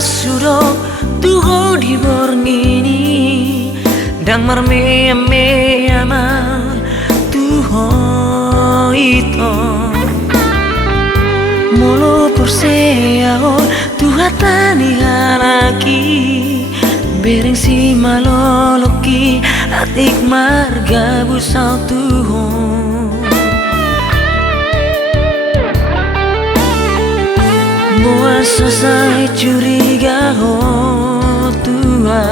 sudo tuho di borngini dang marme me ama tuho ito molo porsea tuhatani haraki bereng si maloloki atik marga busau tuho buat selesai curiga ho tua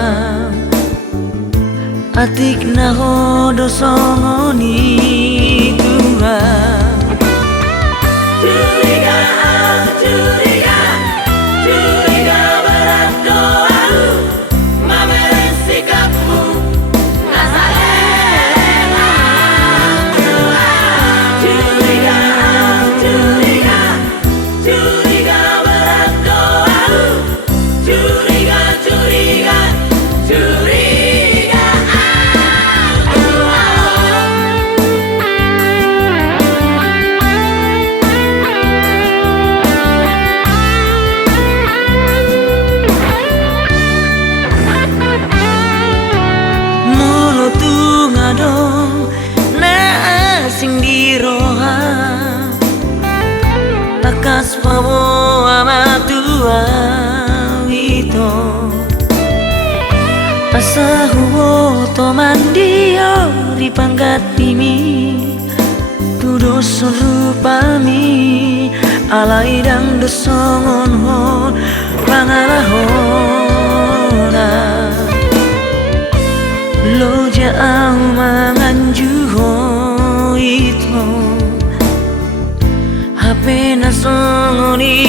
atik na ho dosongoni tua curiga curiga curiga berat doamu mameren sikapmu nasalena curiga curiga curiga berat doamu curiga curiga curiga dong na asing di roha takas pabo amatua ito asa huwo to mandio ripanggat mimi tudo sorupami alai dang dosongon ho pangalahona lo jaang manganjuho ito hape na songoni